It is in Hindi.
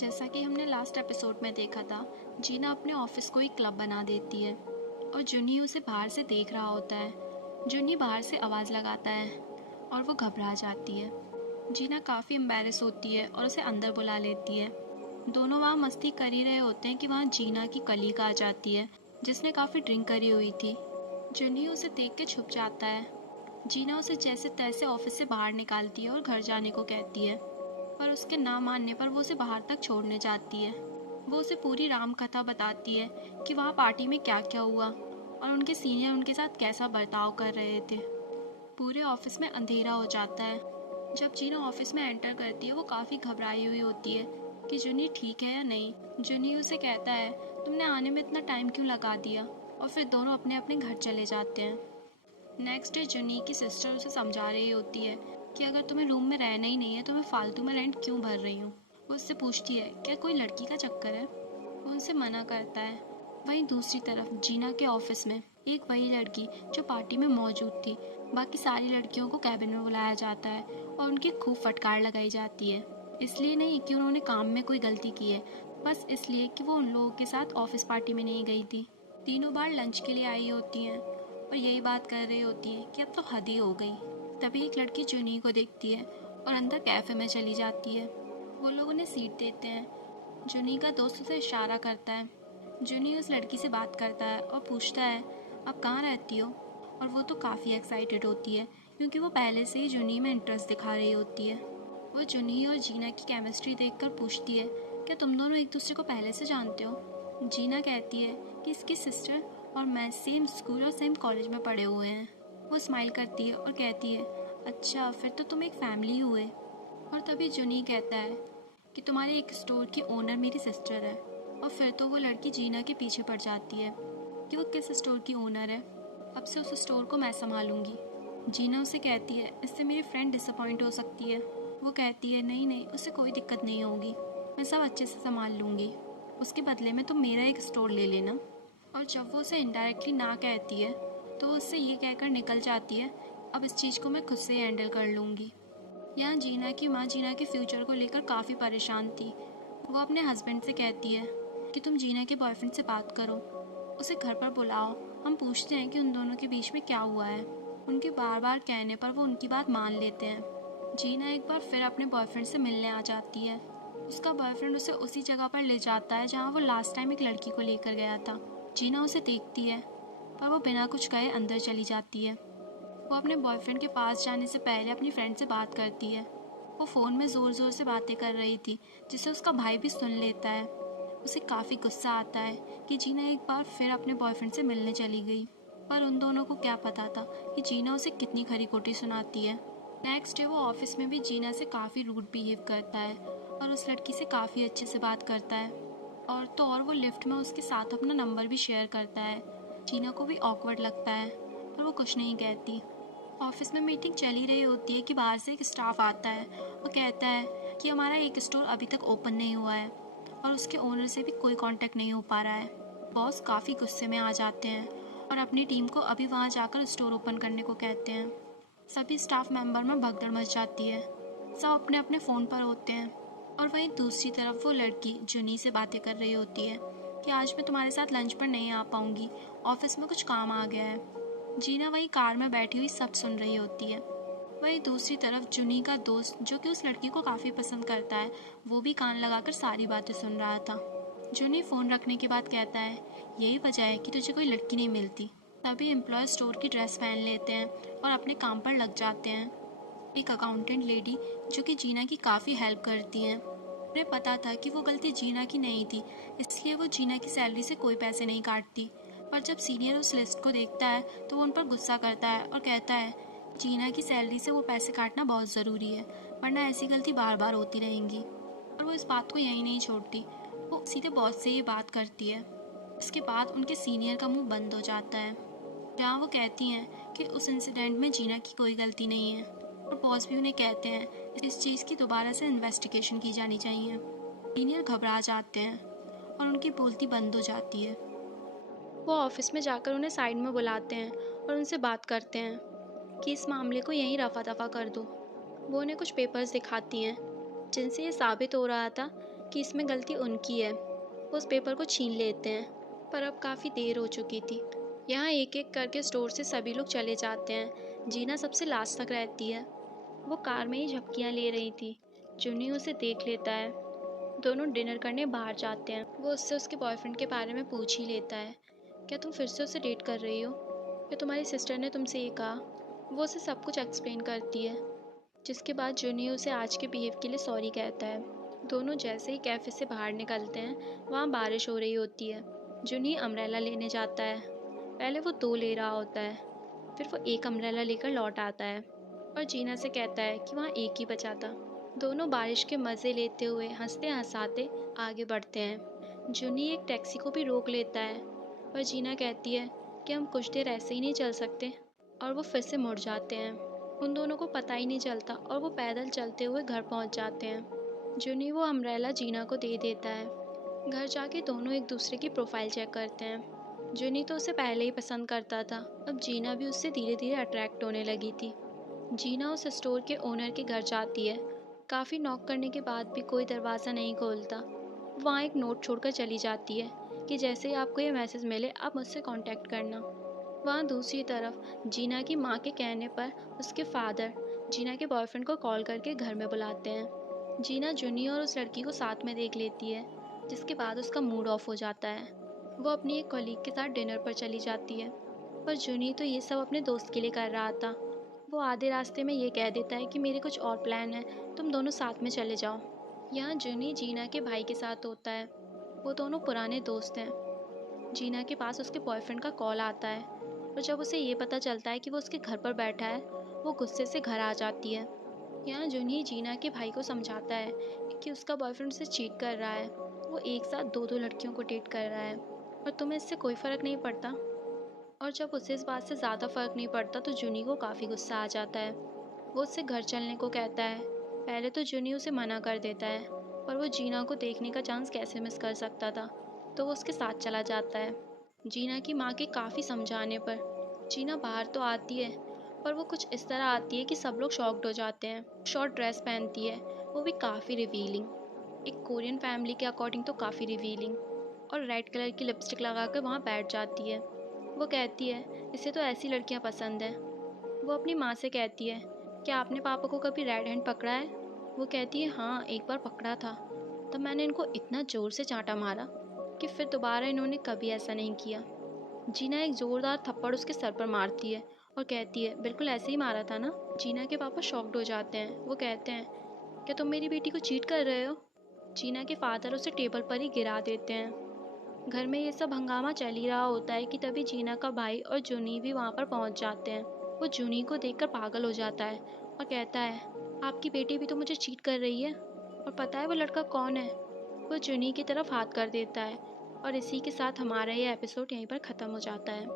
जैसा कि हमने लास्ट एपिसोड में देखा था, जीना अपने ऑफिस को एक क्लब बना देती है और जुनी उसे बाहर से देख रहा होता है। जुनी बाहर से आवाज़ लगाता है और वो घबरा जाती है। जीना काफ़ी एम्बैरेस होती है और उसे अंदर बुला लेती है। दोनों वहाँ मस्ती कर ही रहे होते हैं कि वहाँ जीना की कलीग आ जाती है जिसने काफ़ी ड्रिंक करी हुई थी। जुनी उसे देख के छुप जाता है। जीना उसे जैसे तैसे ऑफिस से बाहर निकालती है और घर जाने को कहती है, पर उसके ना मानने पर वो उसे बाहर तक छोड़ने जाती है। वो उसे पूरी राम कथा बताती है कि वहाँ पार्टी में क्या क्या हुआ और उनके सीनियर उनके साथ कैसा बर्ताव कर रहे थे। पूरे ऑफिस में अंधेरा हो जाता है। जब जीना ऑफिस में एंटर करती है वो काफ़ी घबराई हुई होती है कि जुनी ठीक है या नहीं। जुनी उसे कहता है, तुमने आने में इतना टाइम क्यों लगा दिया, और फिर दोनों अपने अपने घर चले जाते हैं। नेक्स्ट डे जुनी की सिस्टर उसे समझा रही होती है कि अगर तुम्हें रूम में रहना ही नहीं है तो मैं फालतू में रेंट क्यों भर रही हूँ। वो उससे पूछती है, क्या कोई लड़की का चक्कर है। वो उनसे मना करता है। वहीं दूसरी तरफ जीना के ऑफिस में एक वही लड़की जो पार्टी में मौजूद थी, बाकी सारी लड़कियों को कैबिन में बुलाया जाता है और उनकी खूब फटकार लगाई जाती है। इसलिए नहीं कि उन्होंने काम में कोई गलती की है, बस इसलिए कि वो उन लोगों के साथ ऑफिस पार्टी में नहीं गई थी। तीनों बार लंच के लिए आई होती हैं और यही बात कर रही होती है कि अब तो हद ही हो गई। तभी एक लड़की जुनी को देखती है और अंदर कैफे में चली जाती है। वो लोग उन्हें सीट देते हैं। जुनी का दोस्त उसे इशारा करता है। जुनी उस लड़की से बात करता है और पूछता है, अब कहाँ रहती हो। और वो तो काफ़ी एक्साइटेड होती है क्योंकि वो पहले से ही जुनी में इंटरेस्ट दिखा रही होती है। वो जुनी और जीना की केमिस्ट्री देखकर पूछती है, क्या तुम दोनों एक दूसरे को पहले से जानते हो। जीना कहती है कि इसकी सिस्टर और मैं सेम स्कूल और सेम कॉलेज में पढ़े हुए हैं। वो स्माइल करती है और कहती है, अच्छा फिर तो तुम एक फैमिली हुए। और तभी जुनी कहता है कि तुम्हारे एक स्टोर की ओनर मेरी सिस्टर है। और फिर तो वो लड़की जीना के पीछे पड़ जाती है कि वो किस स्टोर की ओनर है। अब से उस स्टोर को मैं संभालूंगी। जीना उसे कहती है, इससे मेरी फ्रेंड डिसअपॉइंट हो सकती है। वो कहती है, नहीं नहीं, उससे कोई दिक्कत नहीं होगी, मैं सब अच्छे से संभाल लूँगी। उसके बदले में तुम मेरा एक स्टोर ले लेना। और जब वो उसे इनडायरेक्टली ना कहती है तो वो उससे ये कहकर निकल जाती है, अब इस चीज़ को मैं खुद से हैंडल कर लूँगी। यहाँ जीना की माँ जीना के फ्यूचर को लेकर काफ़ी परेशान थी। वो अपने हस्बैंड से कहती है कि तुम जीना के बॉयफ्रेंड से बात करो, उसे घर पर बुलाओ, हम पूछते हैं कि उन दोनों के बीच में क्या हुआ है। उनके बार बार कहने पर वो उनकी बात मान लेते हैं। जीना एक बार फिर अपने बॉयफ्रेंड से मिलने आ जाती है। उसका बॉयफ्रेंड उसे उसी जगह पर ले जाता है जहाँ वो लास्ट टाइम एक लड़की को लेकर गया था। जीना उसे देखती है पर वो बिना कुछ कहे अंदर चली जाती है। वो अपने बॉयफ्रेंड के पास जाने से पहले अपनी फ्रेंड से बात करती है। वो फ़ोन में ज़ोर ज़ोर से बातें कर रही थी जिसे उसका भाई भी सुन लेता है। उसे काफ़ी गुस्सा आता है कि जीना एक बार फिर अपने बॉयफ्रेंड से मिलने चली गई, पर उन दोनों को क्या पता था कि जीना उसे कितनी खरी खोटी सुनाती है। नेक्स्ट डे वो ऑफिस में भी जीना से काफ़ी रूड बिहेव करता है और उस लड़की से काफ़ी अच्छे से बात करता है। और वो लिफ्ट में उसके साथ अपना नंबर भी शेयर करता है। जीना को भी ऑकवर्ड लगता है पर वो कुछ नहीं कहती। ऑफिस में मीटिंग चली रही होती है कि बाहर से एक स्टाफ आता है और कहता है कि हमारा एक स्टोर अभी तक ओपन नहीं हुआ है और उसके ओनर से भी कोई कांटेक्ट नहीं हो पा रहा है। बॉस काफ़ी गुस्से में आ जाते हैं और अपनी टीम को अभी वहाँ जाकर स्टोर ओपन करने को कहते हैं। सभी स्टाफ मेंबर में भगदड़ मच जाती है। सब अपने अपने फ़ोन पर होते हैं। और वहीं दूसरी तरफ वो लड़की जुनी से बातें कर रही होती है कि आज मैं तुम्हारे साथ लंच पर नहीं आ पाऊंगी, ऑफिस में कुछ काम आ गया है। जीना वही कार में बैठी हुई सब सुन रही होती है। वहीं दूसरी तरफ जुनी का दोस्त जो कि उस लड़की को काफ़ी पसंद करता है, वो भी कान लगाकर सारी बातें सुन रहा था। जुनी फ़ोन रखने के बाद कहता है, यही वजह है कि तुझे कोई लड़की नहीं मिलती। तभी एम्प्लॉय स्टोर की ड्रेस पहन लेते हैं और अपने काम पर लग जाते हैं। एक अकाउंटेंट लेडी जो कि जीना की काफ़ी हेल्प करती हैं। उन्हें पता था कि वो गलती जीना की नहीं थी, इसलिए वो जीना की सैलरी से कोई पैसे नहीं काटती। पर जब सीनियर उस लिस्ट को देखता है तो वो उन पर गुस्सा करता है और कहता है, जीना की सैलरी से वो पैसे काटना बहुत ज़रूरी है, वरना ऐसी गलती बार बार होती रहेंगी। और वो इस बात को यहीं नहीं छोड़ती, वो सीधे बॉस से ही बात करती है। इसके बाद उनके सीनियर का मुंह बंद हो जाता है, जहाँ वो कहती हैं कि उस इंसिडेंट में जीना की कोई गलती नहीं है। और बॉस भी उन्हें कहते हैं इस चीज़ की दोबारा से इन्वेस्टिगेशन की जानी चाहिए। सीनियर घबरा जाते हैं और उनकी बोलती बंद हो जाती है। वो ऑफिस में जाकर उन्हें साइड में बुलाते हैं और उनसे बात करते हैं कि इस मामले को यहीं रफा दफा कर दो। वो उन्हें कुछ पेपर्स दिखाती हैं जिनसे ये साबित हो रहा था कि इसमें गलती उनकी है। वो उस पेपर को छीन लेते हैं, पर अब काफ़ी देर हो चुकी थी। यहाँ एक एक करके स्टोर से सभी लोग चले जाते हैं। जीना सबसे लास्ट तक रहती है। वो कार में ही झपकियाँ ले रही थी। जुनी उसे देख लेता है। दोनों डिनर करने बाहर जाते हैं। वो उससे उसके बॉयफ्रेंड के बारे में पूछ ही लेता है। क्या तुम फिर से उसे डेट कर रही हो? या तुम्हारी सिस्टर ने तुमसे ये कहा? वो उसे सब कुछ एक्सप्लेन करती है, जिसके बाद जुनी उसे आज के बिहेव के लिए सॉरी कहता है। दोनों जैसे ही कैफे से बाहर निकलते हैं, वहाँ बारिश हो रही होती है। जुनी अम्ब्रेला लेने जाता है। पहले वो 2 ले रहा होता है, फिर वो 1 अम्ब्रेला लेकर लौट आता है और जीना से कहता है कि वहाँ 1 ही बचा था। दोनों बारिश के मज़े लेते हुए हंसते हंसाते आगे बढ़ते हैं। जुनी एक टैक्सी को भी रोक लेता है, पर जीना कहती है कि हम कुछ देर ऐसे ही नहीं चल सकते, और वो फिर से मुड़ जाते हैं। उन दोनों को पता ही नहीं चलता और वो पैदल चलते हुए घर पहुंच जाते हैं। जुनी वो अम्ब्रेला जीना को दे देता है। घर जाके दोनों एक दूसरे की प्रोफाइल चेक करते हैं। जुनी तो उसे पहले ही पसंद करता था, अब जीना भी उससे धीरे धीरे अट्रैक्ट होने लगी थी। जीना उस स्टोर के ओनर के घर जाती है। काफ़ी नॉक करने के बाद भी कोई दरवाज़ा नहीं खोलता। वहाँ एक नोट छोड़कर चली जाती है कि जैसे ही आपको ये मैसेज मिले आप मुझसे कांटेक्ट करना। वहाँ दूसरी तरफ जीना की माँ के कहने पर उसके फादर जीना के बॉयफ्रेंड को कॉल करके घर में बुलाते हैं। जीना जुनी और उस लड़की को साथ में देख लेती है, जिसके बाद उसका मूड ऑफ हो जाता है। वो अपनी एक कॉलीग के साथ डिनर पर चली जाती है, पर जुनी तो ये सब अपने दोस्त के लिए कर रहा था। वो आधे रास्ते में ये कह देता है कि मेरे कुछ और प्लान है, तुम दोनों साथ में चले जाओ। यहाँ जुनी जीना के भाई के साथ होता है। वो दोनों पुराने दोस्त हैं। जीना के पास उसके बॉयफ्रेंड का कॉल आता है, और जब उसे ये पता चलता है कि वो उसके घर पर बैठा है, वो गुस्से से घर आ जाती है। यहाँ जुनी जीना के भाई को समझाता है कि उसका बॉयफ्रेंड उसे चीट कर रहा है। वो एक साथ 2-2 लड़कियों को डेट कर रहा है और तुम्हें इससे कोई फ़र्क नहीं पड़ता। और जब उसे इस बात से ज़्यादा फ़र्क नहीं पड़ता तो जुनी को काफ़ी गुस्सा आ जाता है। वो उससे घर चलने को कहता है। पहले तो जुनी उसे मना कर देता है, पर वो जीना को देखने का चांस कैसे मिस कर सकता था, तो वो उसके साथ चला जाता है। जीना की माँ के काफ़ी समझाने पर जीना बाहर तो आती है, पर वो कुछ इस तरह आती है कि सब लोग शॉक्ड हो जाते हैं। शॉर्ट ड्रेस पहनती है, वो भी काफ़ी रिवीलिंग, एक कोरियन फैमिली के अकॉर्डिंग तो काफ़ी रिवीलिंग, और रेड कलर की लिपस्टिक लगा कर वहाँ बैठ जाती है। वो कहती है इसे तो ऐसी लड़कियाँ पसंद हैं। वो अपनी माँ से कहती है, क्या आपने पापा को कभी रेड हैंड पकड़ा है? वो कहती है हाँ, एक बार पकड़ा था। तब मैंने इनको इतना ज़ोर से चांटा मारा कि फिर दोबारा इन्होंने कभी ऐसा नहीं किया। जीना एक ज़ोरदार थप्पड़ उसके सर पर मारती है और कहती है बिल्कुल ऐसे ही मारा था ना। जीना के पापा शॉक्ड हो जाते हैं। वो कहते हैं क्या तुम मेरी बेटी को चीट कर रहे हो? जीना के फादर उसे टेबल पर ही गिरा देते हैं। घर में ये सब हंगामा चल ही रहा होता है कि तभी जीना का भाई और जुनी भी वहाँ पर पहुँच जाते हैं। वो जुनी को देखकर पागल हो जाता है और कहता है आपकी बेटी भी तो मुझे चीट कर रही है, और पता है वो लड़का कौन है? वो जुनी की तरफ हाथ कर देता है, और इसी के साथ हमारा ये एपिसोड यहीं पर ख़त्म हो जाता है।